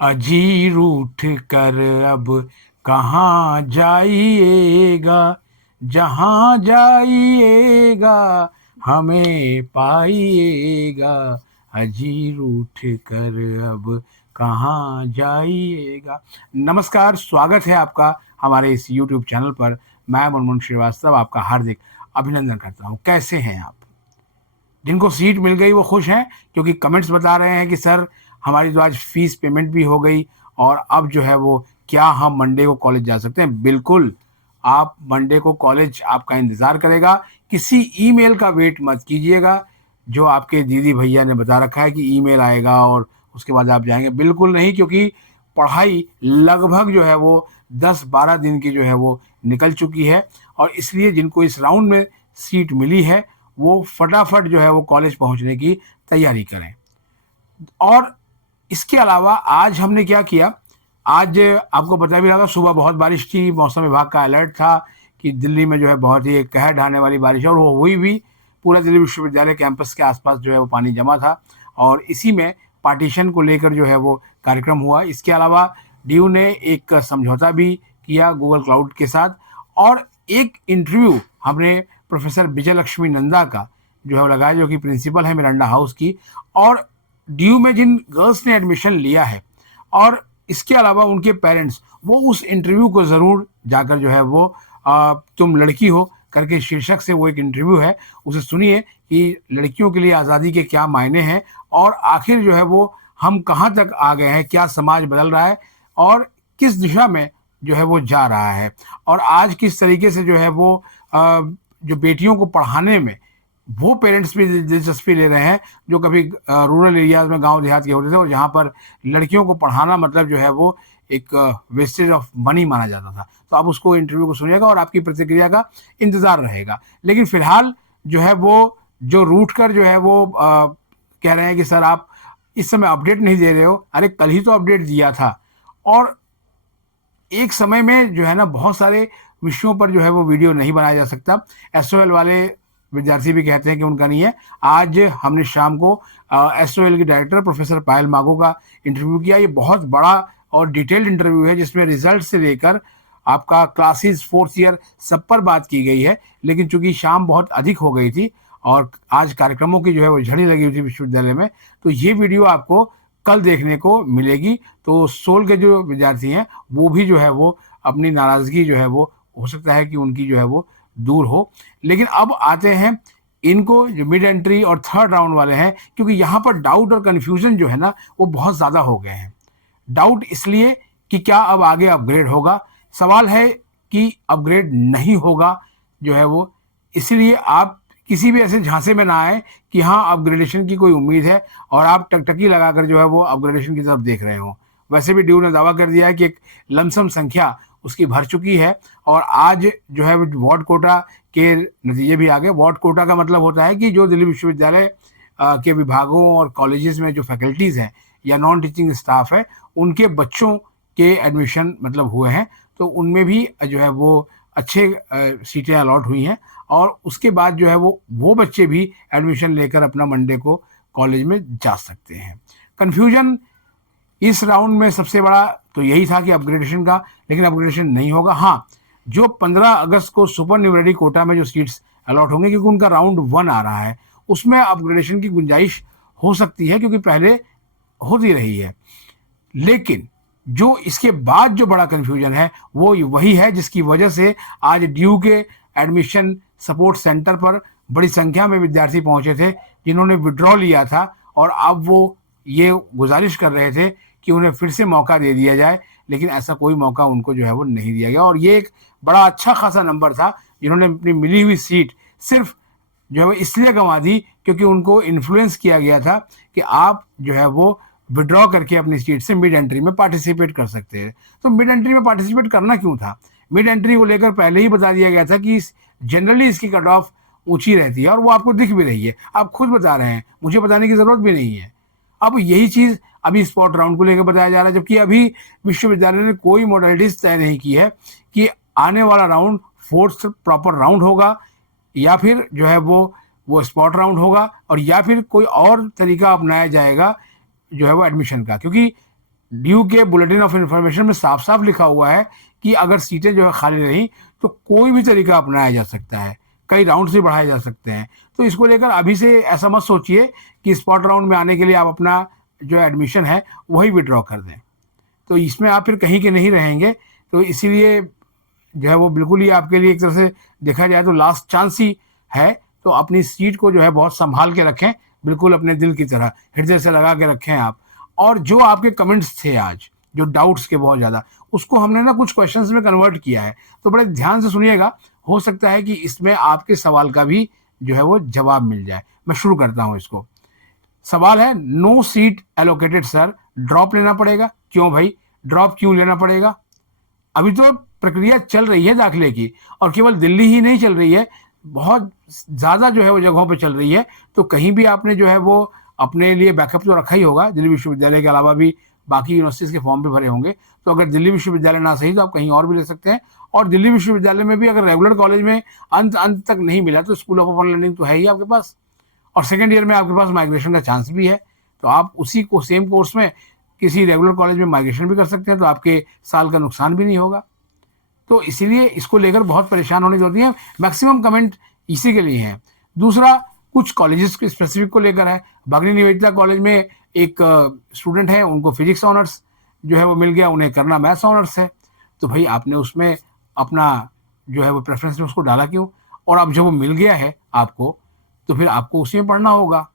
अजी रूठ कर अब कहाँ जाइएगा, जहाँ जाइएगा हमें पाइएगा। अजी रूठ कर अब कहाँ जाइएगा। नमस्कार, स्वागत है आपका हमारे इस YouTube चैनल पर। मैं मुनमुन श्रीवास्तव आपका हार्दिक अभिनंदन करता हूँ। कैसे हैं आप? जिनको सीट मिल गई वो खुश हैं, क्योंकि कमेंट्स बता रहे हैं कि सर हमारी तो आज फीस पेमेंट भी हो गई और अब जो है वो क्या हम मंडे को कॉलेज जा सकते हैं। बिल्कुल, आप मंडे को कॉलेज आपका इंतज़ार करेगा। किसी ईमेल का वेट मत कीजिएगा जो आपके दीदी भैया ने बता रखा है कि ईमेल आएगा और उसके बाद आप जाएंगे। बिल्कुल नहीं, क्योंकि पढ़ाई लगभग जो है वो 10-12 दिन की जो है वो निकल चुकी है और इसलिए जिनको इस राउंड में सीट मिली है वो फटाफट जो है वो कॉलेज पहुंचने की तैयारी करें। और इसके अलावा आज हमने क्या किया, आज आपको पता भी लगा सुबह बहुत बारिश थी, मौसम विभाग का अलर्ट था कि दिल्ली में जो है बहुत ही कहर ढाने वाली बारिश है और वो हुई भी। पूरा दिल्ली विश्वविद्यालय कैंपस के आसपास जो है वो पानी जमा था और इसी में पार्टीशन को लेकर जो है वो कार्यक्रम हुआ। इसके अलावा डीयू ने एक समझौता भी किया गूगल क्लाउड के साथ और एक इंटरव्यू हमने प्रोफेसर विजय लक्ष्मी नंदा का जो है वो लगाया, जो कि प्रिंसिपल है मिरांडा हाउस की, और डीयू में जिन गर्ल्स ने एडमिशन लिया है और इसके अलावा उनके पेरेंट्स, वो उस इंटरव्यू को ज़रूर जाकर जो है वो तुम लड़की हो करके शीर्षक से वो एक इंटरव्यू है, उसे सुनिए कि लड़कियों के लिए आज़ादी के क्या मायने हैं और आखिर जो है वो हम कहाँ तक आ गए हैं, क्या समाज बदल रहा है और किस दिशा में जो है वो जा रहा है और आज किस तरीके से जो है वो जो बेटियों को पढ़ाने में वो पेरेंट्स भी दिलचस्पी ले रहे हैं जो कभी रूरल एरियाज में गांव देहात के होते थे और जहां पर लड़कियों को पढ़ाना मतलब जो है वो एक वेस्टेज ऑफ मनी माना जाता था। तो आप उसको इंटरव्यू को सुनिएगा और आपकी प्रतिक्रिया का इंतज़ार रहेगा। लेकिन फिलहाल जो है वो जो रूट कर जो है वो कह रहे हैं कि सर आप इस समय अपडेट नहीं दे रहे हो। अरे कल ही तो अपडेट दिया था और एक समय में जो है ना बहुत सारे विषयों पर जो है वो वीडियो नहीं बनाया जा सकता। एसओएल वाले विद्यार्थी भी कहते हैं कि उनका नहीं है। आज हमने शाम को एसओएल के डायरेक्टर प्रोफेसर पायल मागो का इंटरव्यू किया। ये बहुत बड़ा और डिटेल्ड इंटरव्यू है जिसमें रिजल्ट से लेकर आपका क्लासेस फोर्थ ईयर सब पर बात की गई है। लेकिन चूंकि शाम बहुत अधिक हो गई थी और आज कार्यक्रमों की जो है वो झड़ी लगी हुई थी विश्वविद्यालय में, तो ये वीडियो आपको कल देखने को मिलेगी। तो सोल के जो विद्यार्थी हैं वो भी जो है वो अपनी नाराज़गी जो है वो हो सकता है कि उनकी जो है वो दूर हो। लेकिन अब आते हैं इनको जो मिड एंट्री और थर्ड राउंड वाले हैं, क्योंकि यहाँ पर डाउट और कन्फ्यूजन जो है ना वो बहुत ज़्यादा हो गए हैं। डाउट इसलिए कि क्या अब आगे अपग्रेड होगा, सवाल है कि अपग्रेड नहीं होगा जो है वो। इसलिए आप किसी भी ऐसे झांसे में ना आए कि हाँ अपग्रेडेशन की कोई उम्मीद है और आप टकटकी लगाकर जो है वो अपग्रेडेशन की तरफ देख रहे हो। वैसे भी ड्यू ने दावा कर दिया है कि एक लमसम संख्या उसकी भर चुकी है और आज जो है वार्ड कोटा के नतीजे भी आ गए। वार्ड कोटा का मतलब होता है कि जो दिल्ली विश्वविद्यालय के विभागों और कॉलेजेस में जो फैकल्टीज़ हैं या नॉन टीचिंग स्टाफ है उनके बच्चों के एडमिशन मतलब हुए हैं, तो उनमें भी जो है वो अच्छे सीटें अलॉट हुई हैं और उसके बाद जो है वो बच्चे भी एडमिशन लेकर अपना मंडे को कॉलेज में जा सकते हैं। कन्फ्यूजन इस राउंड में सबसे बड़ा तो यही था कि अपग्रेडेशन का, लेकिन अपग्रेडेशन नहीं होगा। हाँ, जो 15 अगस्त को सुपर न्यूमेरी कोटा में जो सीट्स अलॉट होंगे, क्योंकि उनका राउंड 1 आ रहा है, उसमें अपग्रेडेशन की गुंजाइश हो सकती है क्योंकि पहले होती रही है। लेकिन जो इसके बाद जो बड़ा कन्फ्यूजन है वो वही है जिसकी वजह से आज ड्यू के एडमिशन सपोर्ट सेंटर पर बड़ी संख्या में विद्यार्थी पहुंचे थे जिन्होंने विड्रॉ लिया था और अब वो ये गुजारिश कर रहे थे कि उन्हें फिर से मौका दे दिया जाए, लेकिन ऐसा कोई मौका उनको जो है वो नहीं दिया गया। और ये एक बड़ा अच्छा खासा नंबर था जिन्होंने अपनी मिली हुई सीट सिर्फ जो है वो इसलिए गंवा दी क्योंकि उनको इन्फ्लुएंस किया गया था कि आप जो है वो विड्रॉ करके अपनी सीट से मिड एंट्री में पार्टिसिपेट कर सकते हैं। तो मिड एंट्री में पार्टिसिपेट करना क्यों था? मिड एंट्री को लेकर पहले ही बता दिया गया था कि जनरली इसकी कट ऑफ ऊंची रहती है और वो आपको दिख भी रही है, आप खुद बता रहे हैं, मुझे बताने की ज़रूरत भी नहीं है। अब यही चीज़ अभी स्पॉट राउंड को लेकर बताया जा रहा है, जबकि अभी विश्वविद्यालय ने कोई मॉडलिटीज तय नहीं की है कि आने वाला राउंड फोर्थ प्रॉपर राउंड होगा या फिर जो है वो स्पॉट राउंड होगा और या फिर कोई और तरीका अपनाया जाएगा जो है वो एडमिशन का। क्योंकि ड्यू के बुलेटिन ऑफ इंफॉर्मेशन में साफ साफ लिखा हुआ है कि अगर सीटें जो है खाली रही तो कोई भी तरीका अपनाया जा सकता है, कई राउंड भी बढ़ाए जा सकते हैं। तो इसको लेकर अभी से ऐसा मत सोचिए कि स्पॉट राउंड में आने के लिए आप अपना जो एडमिशन है वही विड्रॉ कर दें, तो इसमें आप फिर कहीं के नहीं रहेंगे। तो इसीलिए जो है वो बिल्कुल ही आपके लिए एक तरह से देखा जाए तो लास्ट चांस ही है। तो अपनी सीट को जो है बहुत संभाल के रखें, बिल्कुल अपने दिल की तरह हृदय से लगा के रखें आप। और जो आपके कमेंट्स थे आज, जो डाउट्स के बहुत ज़्यादा, उसको हमने ना कुछ क्वेश्चंस में कन्वर्ट किया है, तो बड़े ध्यान से सुनिएगा। हो सकता है कि इसमें आपके सवाल का भी जो है वो जवाब मिल जाए। मैं शुरू करता हूँ इसको। सवाल है, no seat allocated sir, drop लेना पड़ेगा? क्यों भाई, ड्रॉप क्यों लेना पड़ेगा? अभी तो प्रक्रिया चल रही है दाखिले की, और केवल दिल्ली ही नहीं चल रही है, बहुत ज़्यादा जो है वो जगहों पे चल रही है। तो कहीं भी आपने जो है वो अपने लिए बैकअप तो रखा ही होगा। दिल्ली विश्वविद्यालय के अलावा भी बाकी यूनिवर्सिटीज़ के फॉर्म भी भरे होंगे, तो अगर दिल्ली विश्वविद्यालय ना सही तो आप कहीं और भी ले सकते हैं। और दिल्ली विश्वविद्यालय में भी अगर रेगुलर कॉलेज में अंत तक नहीं मिला तो स्कूल ऑफ ओपन लर्निंग तो है ही आपके पास, और सेकेंड ईयर में आपके पास माइग्रेशन का चांस भी है। तो आप उसी को सेम कोर्स में किसी रेगुलर कॉलेज में माइग्रेशन भी कर सकते हैं, तो आपके साल का नुकसान भी नहीं होगा। तो इसीलिए इसको लेकर बहुत परेशान होने की जरूरत नहीं है। मैक्सिमम कमेंट इसी के लिए हैं। दूसरा, कुछ कॉलेजेस के स्पेसिफिक को लेकर है। भगिनी निवेदिता कॉलेज में एक स्टूडेंट है, उनको फिजिक्स ऑनर्स जो है वो मिल गया, उन्हें करना मैथ्स ऑनर्स है। तो भाई आपने उसमें अपना जो है वो प्रेफरेंस में उसको डाला क्यों? और अब जब वो मिल गया है आपको, तो फिर आपको उसी में पढ़ना होगा,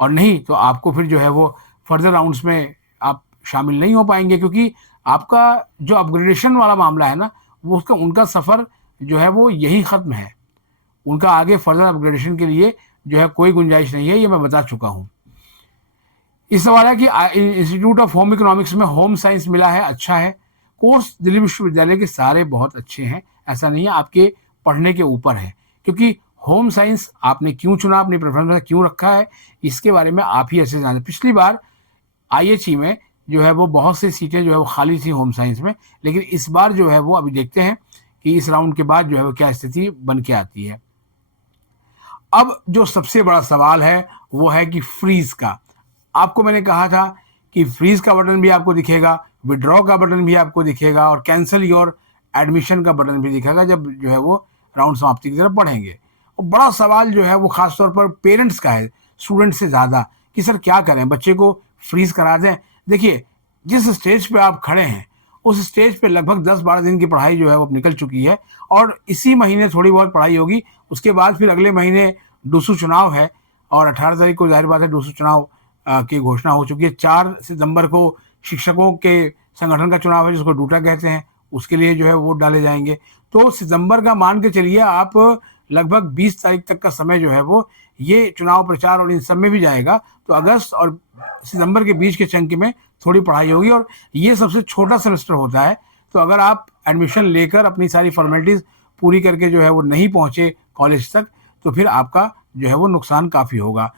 और नहीं तो आपको फिर जो है वो फर्दर राउंड्स में आप शामिल नहीं हो पाएंगे, क्योंकि आपका जो अपग्रेडेशन वाला मामला है ना, वो उसका उनका सफ़र जो है वो यही ख़त्म है। उनका आगे फर्दर अपग्रेडेशन के लिए जो है कोई गुंजाइश नहीं है, ये मैं बता चुका हूँ। इस सवाल है कि इंस्टीट्यूट ऑफ होम इकोनॉमिक्स में होम साइंस मिला है, अच्छा है। कोर्स दिल्ली विश्वविद्यालय के सारे बहुत अच्छे हैं, ऐसा नहीं है, आपके पढ़ने के ऊपर है। क्योंकि होम साइंस आपने क्यों चुना, अपनी प्रेफरेंस में क्यों रखा है, इसके बारे में आप ही ऐसे जाने। पिछली बार आईएचई में जो है वो बहुत सी सीटें जो है वो खाली थी होम साइंस में, लेकिन इस बार जो है वो अभी देखते हैं कि इस राउंड के बाद जो है वो क्या स्थिति बन के आती है। अब जो सबसे बड़ा सवाल है वो है कि फ्रीज का। आपको मैंने कहा था कि फ्रीज का बटन भी आपको दिखेगा, विड्रॉ का बटन भी आपको दिखेगा, और कैंसिल योर एडमिशन का बटन भी दिखेगा जब जो है वो राउंड समाप्ति की तरफ बढ़ेंगे। और बड़ा सवाल जो है वो खासतौर पर पेरेंट्स का है, स्टूडेंट से ज़्यादा, कि सर क्या करें, बच्चे को फ्रीज करा दें? देखिए, जिस स्टेज पे आप खड़े हैं उस स्टेज पे लगभग 10-12 दिन की पढ़ाई जो है वो निकल चुकी है, और इसी महीने थोड़ी बहुत पढ़ाई होगी। उसके बाद फिर अगले महीने डूसू चुनाव है, और 18 तारीख को जाहिर बात है डूसू चुनाव की घोषणा हो चुकी है। 4 सितंबर को शिक्षकों के संगठन का चुनाव है, जिसको डूटा कहते हैं, उसके लिए जो है वोट डाले जाएंगे। तो सितंबर का मान के चलिए आप, लगभग 20 तारीख तक का समय जो है वो ये चुनाव प्रचार और इन सब में भी जाएगा। तो अगस्त और सितंबर के बीच के चंक में थोड़ी पढ़ाई होगी, और ये सबसे छोटा सेमेस्टर होता है। तो अगर आप एडमिशन लेकर अपनी सारी फॉर्मेलिटीज़ पूरी करके जो है वो नहीं पहुँचे कॉलेज तक, तो फिर आपका जो है वो नुकसान काफ़ी होगा।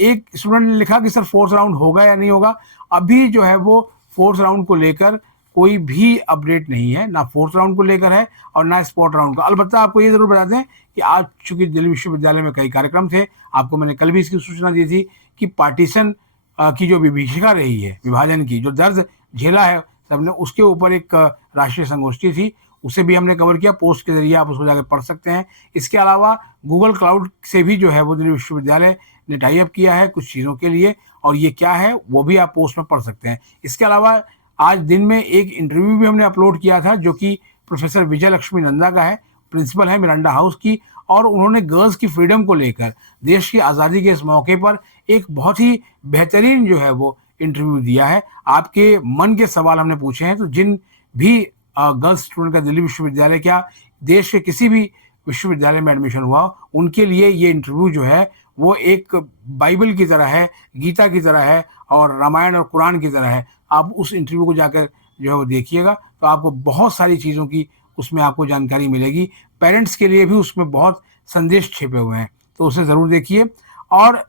एक स्टूडेंट ने लिखा कि सर फोर्थ राउंड होगा या नहीं होगा। अभी जो है वो फोर्थ राउंड को लेकर कोई भी अपडेट नहीं है, ना फोर्थ राउंड को लेकर है और ना स्पॉट राउंड का। अलबत्ता आपको ये जरूर बता दें कि आज चूंकि दिल्ली विश्वविद्यालय में कई कार्यक्रम थे, आपको मैंने कल भी इसकी सूचना दी थी कि पार्टीशन की जो विभीषिका रही है, विभाजन की जो दर्द झेला है सबने, उसके ऊपर एक राष्ट्रीय संगोष्ठी थी, उसे भी हमने कवर किया। पोस्ट के जरिए आप उसको जाकर पढ़ सकते हैं। इसके अलावा गूगल क्लाउड से भी जो है वो दिल्ली विश्वविद्यालय ने टाई अप किया है कुछ चीज़ों के लिए, और ये क्या है वो भी आप पोस्ट में पढ़ सकते हैं। इसके अलावा आज दिन में एक इंटरव्यू भी हमने अपलोड किया था, जो कि प्रोफेसर विजय लक्ष्मी नंदा का है, प्रिंसिपल है मिरांडा हाउस की, और उन्होंने गर्ल्स की फ्रीडम को लेकर देश की आज़ादी के इस मौके पर एक बहुत ही बेहतरीन जो है वो इंटरव्यू दिया है। आपके मन के सवाल हमने पूछे हैं। तो जिन भी गर्ल्स स्टूडेंट का दिल्ली विश्वविद्यालय क्या देश के किसी भी विश्वविद्यालय में एडमिशन हुआ, उनके लिए ये इंटरव्यू जो है वो एक बाइबल की तरह है, गीता की तरह है, और रामायण और कुरान की तरह है। आप उस इंटरव्यू को जाकर जो है वो देखिएगा, तो आपको बहुत सारी चीज़ों की उसमें आपको जानकारी मिलेगी। पेरेंट्स के लिए भी उसमें बहुत संदेश छिपे हुए हैं, तो उसे ज़रूर देखिए। और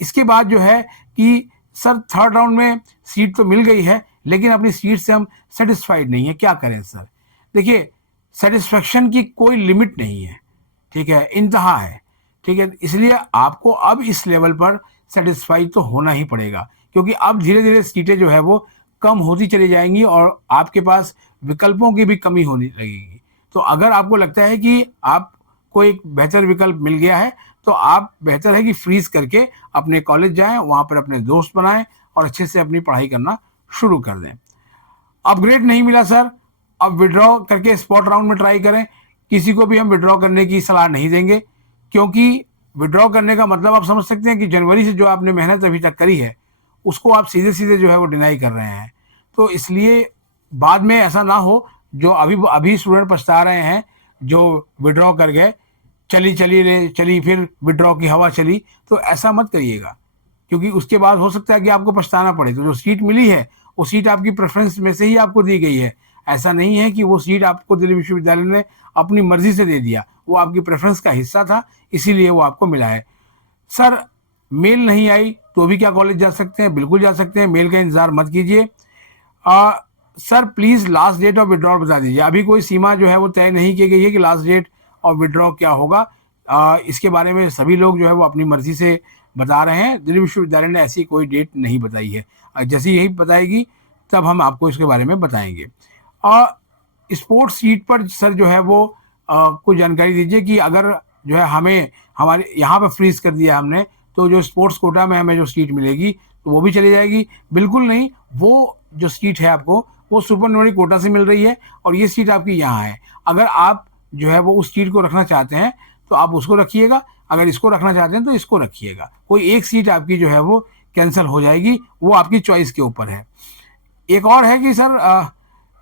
इसके बाद जो है कि सर थर्ड राउंड में सीट तो मिल गई है, लेकिन अपनी सीट से हम सेटिस्फाइड नहीं है, क्या करें सर? देखिए, सेटिस्फेक्शन की कोई लिमिट नहीं है, ठीक है, इंतहा है, ठीक है। इसलिए आपको अब इस लेवल पर सेटिस्फाई तो होना ही पड़ेगा, क्योंकि अब धीरे धीरे सीटें जो है वो कम होती चली जाएंगी और आपके पास विकल्पों की भी कमी होने लगेगी। तो अगर आपको लगता है कि आपको एक बेहतर विकल्प मिल गया है, तो आप बेहतर है कि फ्रीज करके अपने कॉलेज जाएं, वहाँ पर अपने दोस्त बनाएं और अच्छे से अपनी पढ़ाई करना शुरू कर दें। अपग्रेड नहीं मिला सर, अब विड्रॉ करके स्पॉट राउंड में ट्राई करें। किसी को भी हम विड्रॉ करने की सलाह नहीं देंगे, क्योंकि विड्रॉ करने का मतलब आप समझ सकते हैं कि जनवरी से जो आपने मेहनत अभी तक करी है उसको आप सीधे सीधे जो है वो डिनाई कर रहे हैं। तो इसलिए बाद में ऐसा ना हो, जो अभी अभी स्टूडेंट पछता रहे हैं जो विड्रॉ कर गए, चली चली रे चली, फिर विड्रॉ की हवा चली, तो ऐसा मत करिएगा, क्योंकि उसके बाद हो सकता है कि आपको पछताना पड़े। तो जो सीट मिली है वो सीट आपकी प्रेफरेंस में से ही आपको दी गई है। ऐसा नहीं है कि वो सीट आपको दिल्ली विश्वविद्यालय ने अपनी मर्जी से दे दिया, वो आपकी प्रेफरेंस का हिस्सा था, इसीलिए वो आपको मिला है। सर मेल नहीं आई तो भी क्या कॉलेज जा सकते हैं? बिल्कुल जा सकते हैं, मेल का इंतजार मत कीजिए। Sir please last date of withdrawal बता दीजिए। अभी कोई सीमा जो है वो तय नहीं की गई है कि लास्ट डेट ऑफ विड्रॉ क्या होगा। इसके बारे में सभी लोग जो है वो अपनी मर्जी से बता रहे हैं। दिल्ली विश्वविद्यालय ने ऐसी कोई डेट नहीं बताई है। जैसे यही बताएगी तब हम आपको इसके बारे में बताएंगे। स्पोर्ट्स सीट पर सर जो है वो कुछ जानकारी दीजिए कि अगर जो है हमें हमारे यहाँ पर फ्रीज कर दिया हमने, तो जो स्पोर्ट्स कोटा में हमें जो सीट मिलेगी तो वो भी चली जाएगी? बिल्कुल नहीं, वो जो सीट है आपको वो सुपरनुमेरी कोटा से मिल रही है और ये सीट आपकी यहाँ है। अगर आप जो है वो उस सीट को रखना चाहते हैं तो आप उसको रखिएगा, अगर इसको रखना चाहते हैं तो इसको रखिएगा। कोई एक सीट आपकी जो है वो कैंसिल हो जाएगी, वो आपकी चॉइस के ऊपर है। एक और है कि सर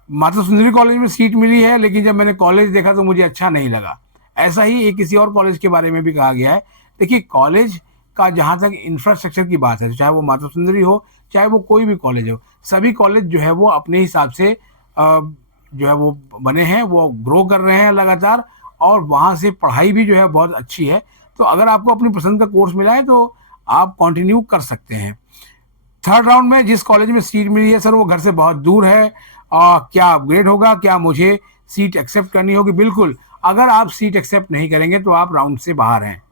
माता सुंदरी कॉलेज में सीट मिली है, लेकिन जब मैंने कॉलेज देखा तो मुझे अच्छा नहीं लगा। ऐसा ही एक किसी और कॉलेज के बारे में भी कहा गया है। देखिए कॉलेज का जहाँ तक इंफ्रास्ट्रक्चर की बात है, चाहे वो माता सुंदरी हो चाहे वो कोई भी कॉलेज हो, सभी कॉलेज जो है वो अपने हिसाब से जो है वो बने हैं, वो ग्रो कर रहे हैं लगातार, और वहाँ से पढ़ाई भी जो है बहुत अच्छी है। तो अगर आपको अपनी पसंद का कोर्स मिला है तो आप कंटिन्यू कर सकते हैं। थर्ड राउंड में जिस कॉलेज में सीट मिली है सर वो घर से बहुत दूर है, क्या अपग्रेड होगा? क्या मुझे सीट एक्सेप्ट करनी होगी? बिल्कुल, अगर आप सीट एक्सेप्ट नहीं करेंगे तो आप राउंड से बाहर हैं।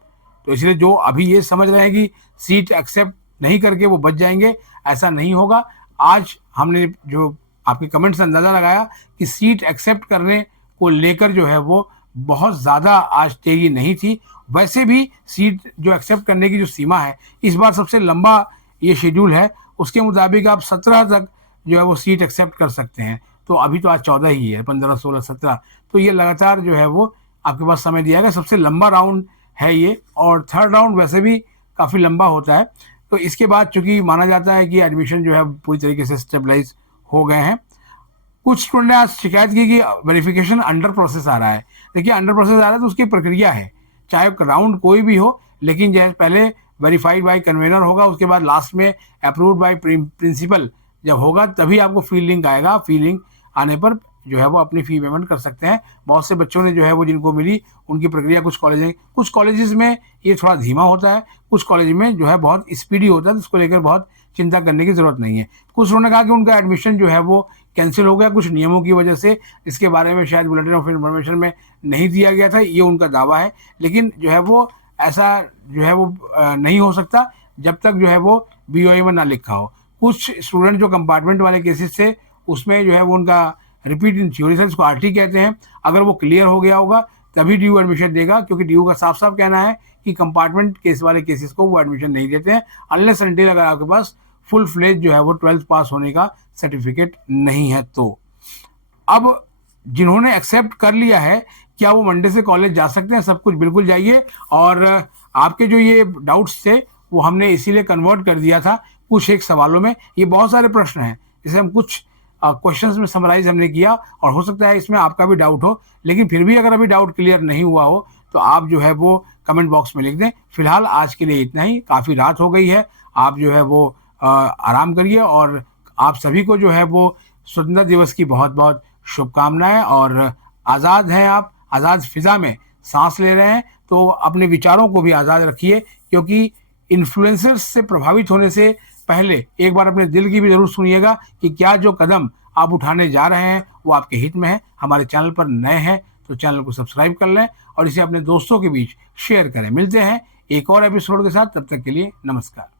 तो इसलिए जो अभी ये समझ रहे हैं कि सीट एक्सेप्ट नहीं करके वो बच जाएंगे, ऐसा नहीं होगा। आज हमने जो आपके कमेंट से अंदाज़ा लगाया कि सीट एक्सेप्ट करने को लेकर जो है वो बहुत ज़्यादा आज तेजी नहीं थी। वैसे भी सीट जो एक्सेप्ट करने की जो सीमा है, इस बार सबसे लंबा ये शेड्यूल है, उसके मुताबिक आप 17 तक जो है वो सीट एक्सेप्ट कर सकते हैं। तो अभी तो आज 14 ही है, 15, 16, 17, तो ये लगातार जो है वो आपके पास समय दिया गया। सबसे लंबा राउंड है ये, और थर्ड राउंड वैसे भी काफ़ी लंबा होता है। तो इसके बाद चूंकि माना जाता है कि एडमिशन जो है पूरी तरीके से स्टेबलाइज हो गए हैं। कुछ स्टूडेंट ने आज शिकायत की कि वेरिफिकेशन अंडर प्रोसेस आ रहा है। देखिए अंडर प्रोसेस आ रहा है तो उसकी प्रक्रिया है, चाहे राउंड कोई भी हो, लेकिन जैसे पहले वेरीफाइड बाय कन्वेनर होगा, उसके बाद लास्ट में अप्रूव्ड बाय प्रिंसिपल जब होगा तभी आपको फी लिंक आएगा। फी लिंक आने पर जो है वो अपनी फ़ी पेमेंट कर सकते हैं। बहुत से बच्चों ने जो है वो जिनको मिली उनकी प्रक्रिया कुछ कॉलेजेस में ये थोड़ा धीमा होता है, कुछ कॉलेज में जो है बहुत स्पीडी होता है, तो इसको लेकर बहुत चिंता करने की ज़रूरत नहीं है। कुछ उन्होंने कहा कि उनका एडमिशन जो है वो कैंसिल हो गया कुछ नियमों की वजह से, इसके बारे में शायद बुलेटिन ऑफ इन्फॉर्मेशन में नहीं दिया गया था, ये उनका दावा है। लेकिन जो है वो ऐसा जो है वो नहीं हो सकता जब तक जो है वो BOE में ना लिखा हो। कुछ स्टूडेंट जो कंपार्टमेंट वाले केसेस थे उसमें जो है वो उनका रिपीट इन थ्योरी, इसको RT कहते हैं, अगर वो क्लियर हो गया होगा तभी DU एडमिशन देगा, क्योंकि DU का साफ साफ कहना है कि कंपार्टमेंट केस वाले केसेस को वो एडमिशन नहीं देते हैं अनलेस अनटिल अगर आपके पास फुल फ्लेज जो है वो 12th पास होने का सर्टिफिकेट नहीं है। तो अब जिन्होंने एक्सेप्ट कर लिया है, क्या वो मंडे से कॉलेज जा सकते हैं? सब कुछ बिल्कुल जाइए। और आपके जो ये डाउट्स थे वो हमने इसीलिए कन्वर्ट कर दिया था कुछ एक सवालों में। ये बहुत सारे प्रश्न हैं, जैसे हम कुछ क्वेश्चंस में समराइज हमने किया, और हो सकता है इसमें आपका भी डाउट हो, लेकिन फिर भी अगर अभी डाउट क्लियर नहीं हुआ हो तो आप जो है वो कमेंट बॉक्स में लिख दें। फिलहाल आज के लिए इतना ही, काफ़ी रात हो गई है, आप जो है वो आराम करिए। और आप सभी को जो है वो स्वतंत्रता दिवस की बहुत बहुत शुभकामनाएं। और आज़ाद हैं आप, आज़ाद फिज़ा में सांस ले रहे हैं, तो अपने विचारों को भी आज़ाद रखिए, क्योंकि इन्फ्लुएंसर्स से प्रभावित होने से पहले एक बार अपने दिल की भी ज़रूर सुनिएगा कि क्या जो कदम आप उठाने जा रहे हैं वो आपके हित में है। हमारे चैनल पर नए हैं तो चैनल को सब्सक्राइब कर लें और इसे अपने दोस्तों के बीच शेयर करें। मिलते हैं एक और एपिसोड के साथ, तब तक के लिए नमस्कार।